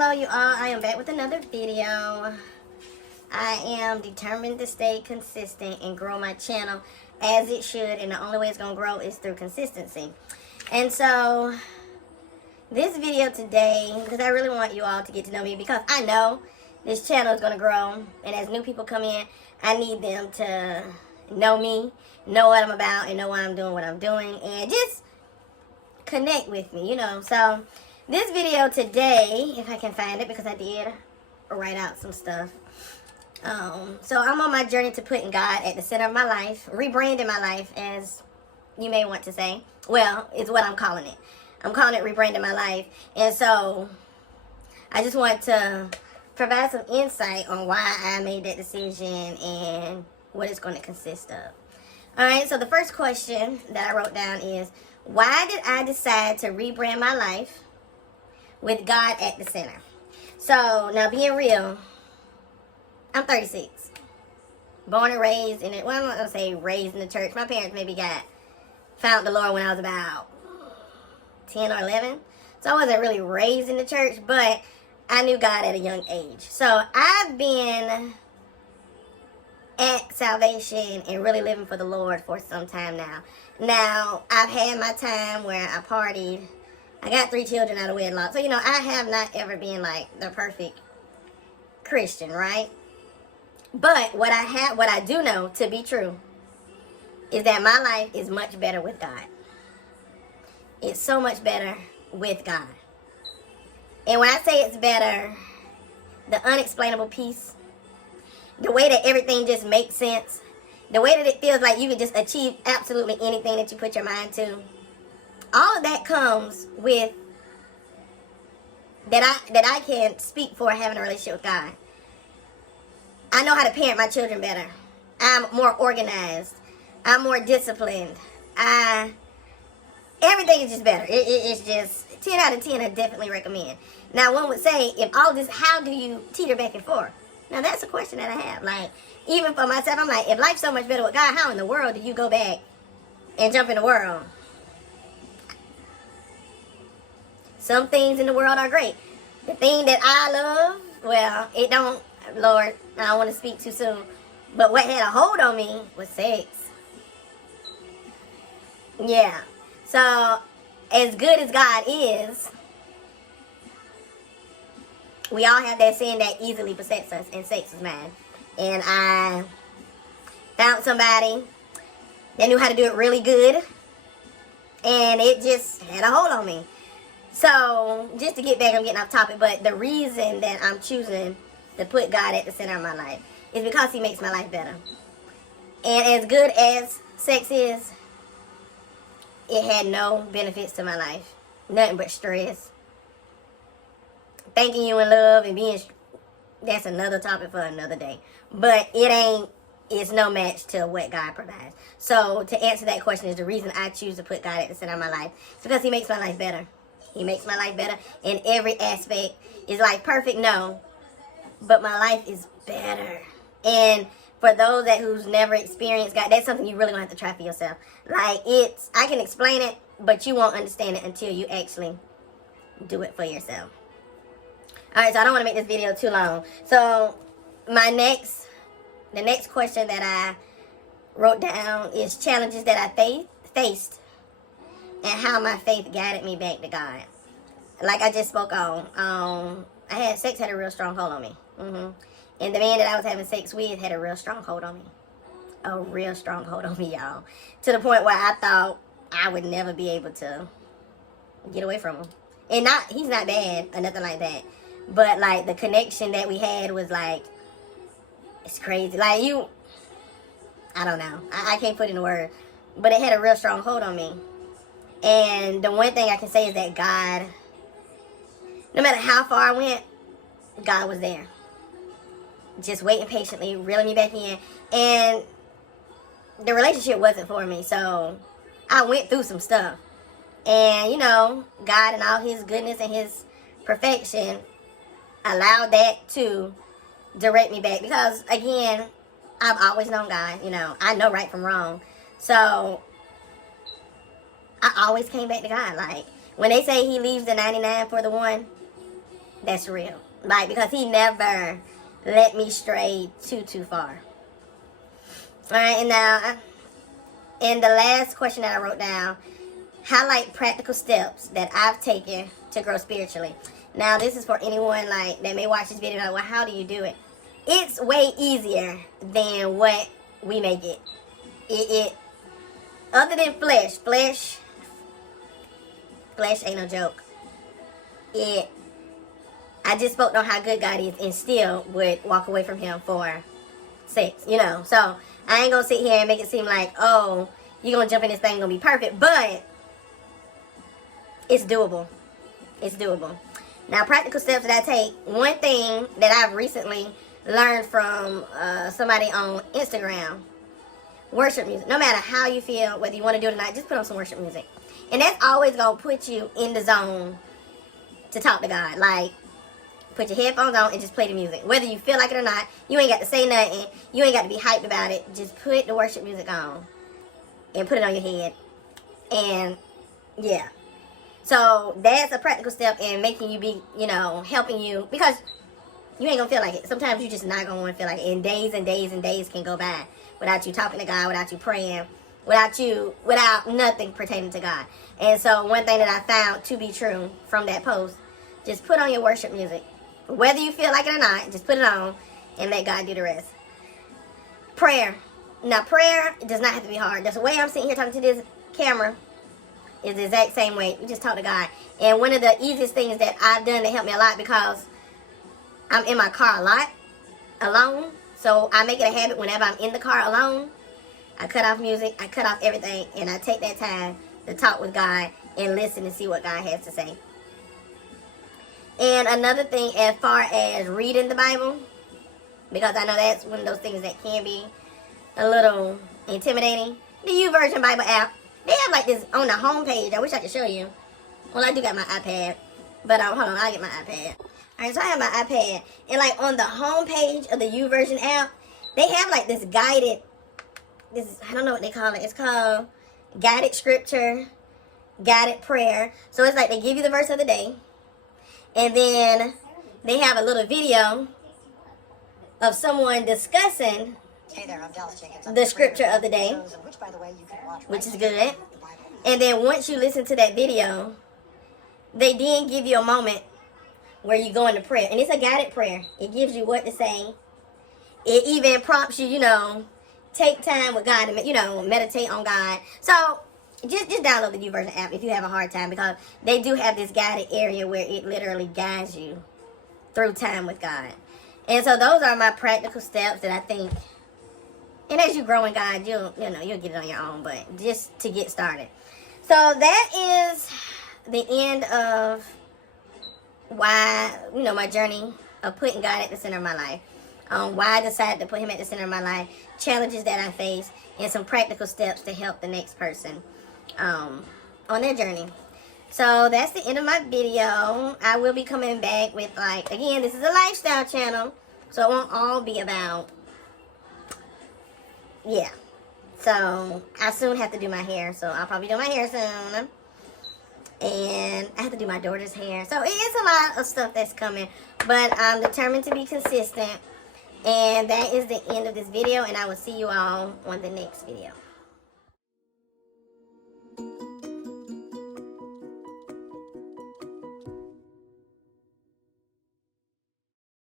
Hello you all, I am back with another video. I am determined to stay consistent and grow my channel as it should, and the only way it's going to grow is through consistency. And so this video today, because I really want you all to get to know me, because I know this channel is going to grow, and as new people come in, I need them to know me, know what I'm about, and know why I'm doing what I'm doing, and just connect with me, you know. So this video today, if I can find it, because I did write out some stuff. So I'm on my journey to putting God at the center of my life, rebranding my life, as you may want to say. Well, it's what I'm calling it. I'm calling it rebranding my life. And so I just want to provide some insight on why I made that decision and what it's going to consist of. Alright, so the first question that I wrote down is, why did I decide to rebrand my life with God at the center? So, now being real, I'm 36. Born and raised in it. Well, I'm not going to say raised in the church. My parents maybe found the Lord when I was about 10 or 11. So I wasn't really raised in the church, but I knew God at a young age. So I've been at salvation and really living for the Lord for some time now. Now, I've had my time where I partied. I got 3 children out of wedlock. So, you know, I have not ever been like the perfect Christian, right? But what I do know to be true is that my life is much better with God. It's so much better with God. And when I say it's better, the unexplainable peace, the way that everything just makes sense, the way that it feels like you can just achieve absolutely anything that you put your mind to, all of that comes with that I can speak for having a relationship with God. I know how to parent my children better. I'm more organized. I'm more disciplined. Everything is just better. It's just 10 out of 10. I definitely recommend. Now, one would say, if all this, how do you teeter back and forth? Now, that's a question that I have. Like, even for myself, I'm like, if life's so much better with God, how in the world do you go back and jump in the world? Some things in the world are great. The thing that I love, well, it don't, Lord, I don't want to speak too soon, but what had a hold on me was sex. Yeah. So, as good as God is, we all have that sin that easily besets us, and sex is mine. And I found somebody that knew how to do it really good, and it just had a hold on me. So, just to get back, I'm getting off topic, but the reason that I'm choosing to put God at the center of my life is because He makes my life better. And as good as sex is, it had no benefits to my life. Nothing but stress. Thanking you in love and being, that's another topic for another day. But it's no match to what God provides. So, to answer that question is the reason I choose to put God at the center of my life. It's because He makes my life better. He makes my life better in every aspect. Is life perfect? No. But my life is better. And for those who's never experienced God, that's something you really gonna have to try for yourself. Like, I can explain it, but you won't understand it until you actually do it for yourself. Alright, so I don't want to make this video too long. So, the next question that I wrote down is challenges that I faced and how my faith guided me back to God. Like I just spoke on, sex had a real strong hold on me. And the man that I was having sex with had a real strong hold on me. A real strong hold on me, y'all. To the point where I thought I would never be able to get away from him. And he's not bad or nothing like that. But, like, the connection that we had was, like, it's crazy. Like, I don't know. I can't put it in words. But it had a real strong hold on me. And the one thing I can say is that God, no matter how far I went, God was there. Just waiting patiently, reeling me back in. And the relationship wasn't for me. So, I went through some stuff. And, you know, God and all His goodness and His perfection allowed that to direct me back. Because, again, I've always known God. You know, I know right from wrong. So, I always came back to God. Like, when they say He leaves the 99 for the one, that's real. Like, because he never let me stray too far. Alright, and now, and the last question that I wrote down, highlight practical steps that I've taken to grow spiritually. Now, this is for anyone like that may watch this video like, well, how do you do it? It's way easier than what we make it. It other than flesh ain't no joke. I just spoke on how good God is and still would walk away from him for sex, you know. So I ain't gonna sit here and make it seem like, oh, you're gonna jump in this thing, gonna be perfect, but it's doable. It's doable. Now, practical steps that I take, one thing that I've recently learned from somebody on Instagram, worship music. No matter how you feel, whether you want to do it or not, just put on some worship music. And that's always going to put you in the zone to talk to God. Like, put your headphones on and just play the music. Whether you feel like it or not, you ain't got to say nothing. You ain't got to be hyped about it. Just put the worship music on and put it on your head. And, yeah. So, that's a practical step in making you be, you know, helping you. Because you ain't going to feel like it. Sometimes you just not going to want to feel like it. And days and days and days can go by without you talking to God, without you praying, without nothing pertaining to God. And so, one thing that I found to be true from that post, just put on your worship music. Whether you feel like it or not, just put it on and let God do the rest. Prayer. Now, prayer does not have to be hard. That's the way I'm sitting here talking to this camera. Is the exact same way. We just talk to God. And one of the easiest things that I've done to help me a lot, because I'm in my car a lot alone. So I make it a habit whenever I'm in the car alone. I cut off music. I cut off everything. And I take that time to talk with God and listen and see what God has to say. And another thing, as far as reading the Bible, because I know that's one of those things that can be a little intimidating. The YouVersion Bible app. They have like this on the home page. I wish I could show you. Well, I do got my iPad. But hold on, I'll get my iPad. Alright, so I have my iPad. And like on the home page of the YouVersion app, they have like this guided, I don't know what they call it. It's called guided scripture, guided prayer. So it's like they give you the verse of the day. And then they have a little video of someone discussing the scripture of the day, which is good. And then once you listen to that video, they then give you a moment where you go into prayer. And it's a guided prayer. It gives you what to say. It even prompts you, you know, take time with God and, you know, meditate on God. So just download the YouVersion app if you have a hard time, because they do have this guided area where it literally guides you through time with God. And so those are my practical steps that I think. And as you grow in God, you'll get it on your own, but just to get started. So that is the end of why, you know, my journey of putting God at the center of my life. Why I decided to put him at the center of my life, challenges that I face, and some practical steps to help the next person on their journey. So that's the end of my video. I will be coming back with, like, again, this is a lifestyle channel, so it won't all be about, yeah. So I soon have to do my hair, so I'll probably do my hair soon. And I have to do my daughter's hair. So it is a lot of stuff that's coming, but I'm determined to be consistent. And that is the end of this video, and I will see you all on the next video.